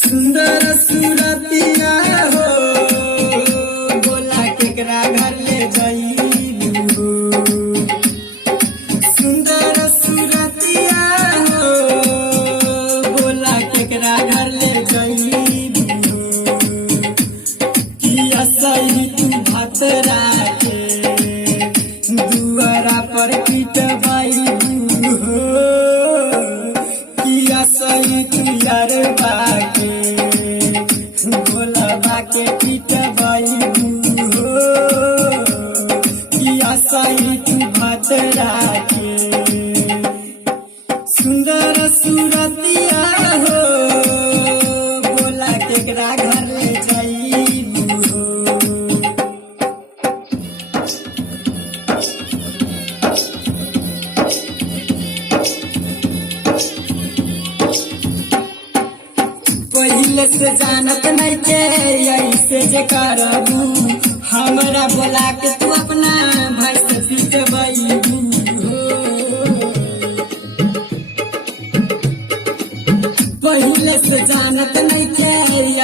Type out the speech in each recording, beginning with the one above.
सुंदर सुरतिया हो बोला केकरा घर ले जाइबू। सुंदर सुरतिया हो बोला केकरा घर ले जाइबू। किया सही तू भात राखे दुआरा पर पिटवाइबू हो। किया सही तू यार बाके भोला बाके पिटवाइबू हो। किया सही तू भात राखे सुंदर सुरतिया हो बोला केकरा घर ले जाइबू हो। पहिले से जानत नहीं के ऐसे जे करबू हमरा बोला के तू अपना भाई से पिटवाइबू हो। पहिले से जानत नहीं के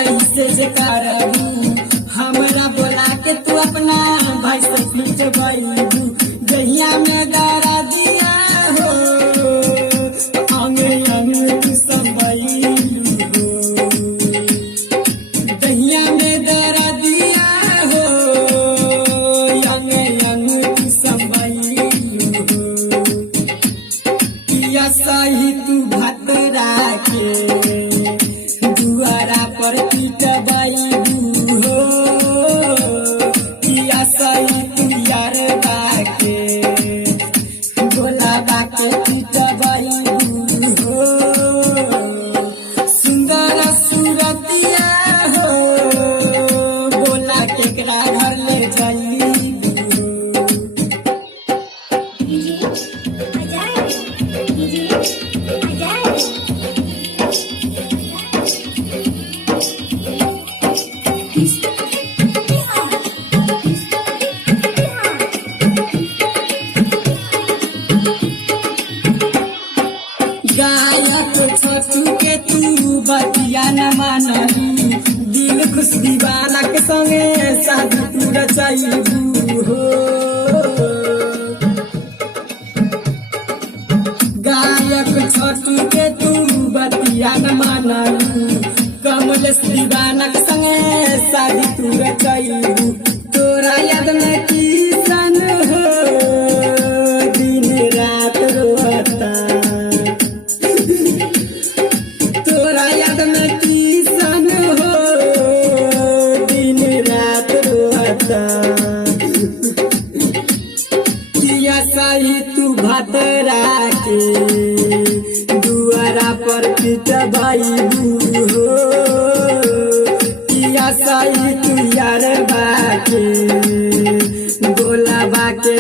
ऐसे जे करबू हमरा बोला के तू अपना भाई से पिटवाइबू। जहिया में गारा दिया हो अंगे अंगे तू संभाइलू हो। दहिया में दरा दिया हो अंगे अंगे तू संभाइलू हो। किया सही तू भात राखे दुआरा पर पिटवाइबू हो। किया सही तू यार बाके भोला बाके पिटवाइबू हो। सुंदर सुरतिया हो बोला केकरा घर ले जाइबू हो। गायक छोटू के तू बतिया न मानली दिल खुश दीवाना के संगे शादी तू रचाइबू हो। गायक छोटू के तू बतिया न मानली कमलेश दीवाना के संगे शादी तू रचाइबू। तोरा याद में किसन हो दिन रात रोता। तोरा याद में किसन हो दिन रात रोता। किया सही तू भात राखे दुआरा पर पिटवाइबू हो। किया सही तू यार बाके भोला बाके